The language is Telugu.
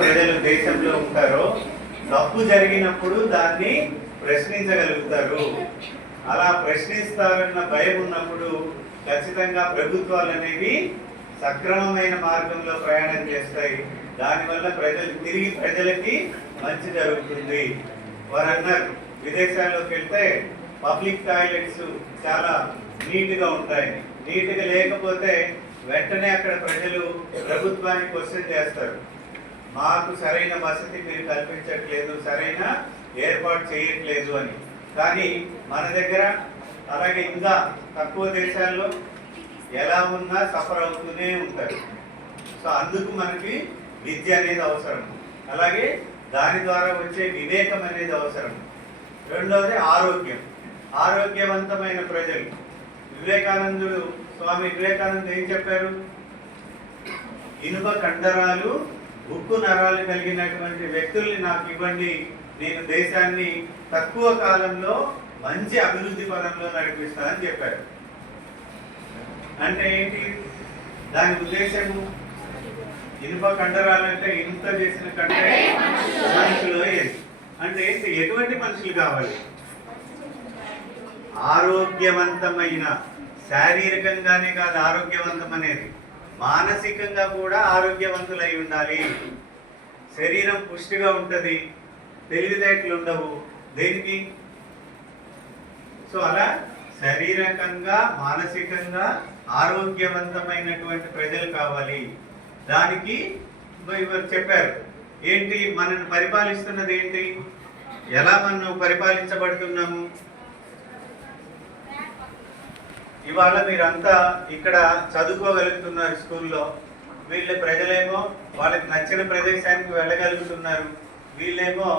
ప్రజలు దేశంలో ఉంటారో తప్పు జరిగినప్పుడు దాన్ని ప్రశ్నించగలుగుతారు. అలా ప్రశ్నిస్తారన్న భయం ఉన్నప్పుడు ఖచ్చితంగా ప్రభుత్వాలు అనేవి సక్రమమైన మార్గంలో ప్రయాణం చేస్తాయి. దానివల్ల తిరిగి ప్రజలకి మంచి జరుగుతుంది. వారు అన్నారు, విదేశాల్లోకి వెళ్తే పబ్లిక్ టాయిలెట్స్ చాలా నీట్గా ఉంటాయి. నీట్గా లేకపోతే వెంటనే అక్కడ ప్రజలు ప్రభుత్వాన్ని క్వశ్చన్ చేస్తారు, మాకు సరైన వసతి మీరు కల్పించట్లేదు, సరైన ఏర్పాటు చేయట్లేదు అని. కానీ మన దగ్గర అలాగే ఇంకా తక్కువ దేశాల్లో ఎలా ఉన్నా సఫర్ అవుతూనే ఉంటారు. సో అందుకు మనకి విద్య అనేది అవసరం, అలాగే దాని ద్వారా వచ్చే వివేకం అనేది అవసరం. రెండవది ఆరోగ్యం, ఆరోగ్యవంతమైన ప్రజలు. స్వామి వివేకానంద ఏం చెప్పారు? ఇనుప కండరాలు ఉక్కు నరాలు కలిగినటువంటి వ్యక్తుల్ని నాకు ఇవ్వండి, నేను దేశాన్ని తక్కువ కాలంలో మంచి అభివృద్ధి పదంలో నడిపిస్తానని చెప్పారు. అంటే ఏంటి దాని ఉద్దేశము? ఇనుప కండరాలు అంటే ఇనుప చేసిన కంటే మనుషులు అంటే ఏంటి? ఎటువంటి మనుషులు కావాలి? ఆరోగ్యవంతమైన, శారీరకంగానే కాదు ఆరోగ్యవంతం అనేది, మానసికంగా కూడా ఆరోగ్యవంతులై ఉండాలి. శరీరం పుష్టిగా ఉంటుంది, తెలివితేటలు ఉండవు. దేనికి? సో అలా శారీరకంగా మానసికంగా ఆరోగ్యవంతమైనటువంటి ప్రజలు కావాలి. దానికి ఇవారు చెప్పారు ఏంటి, మనల్ని పరిపాలిస్తున్నది ఏంటి, ఎలా మనం పరిపాలించబడుతున్నాము. ఇవాళ మీరంతా ఇక్కడ చదువుకోగలుగుతున్నారు స్కూల్లో, వీళ్ళ ప్రజలేమో వాళ్ళకి నచ్చిన ప్రదేశానికి వెళ్ళగలుగుతున్నారు, వీళ్ళేమో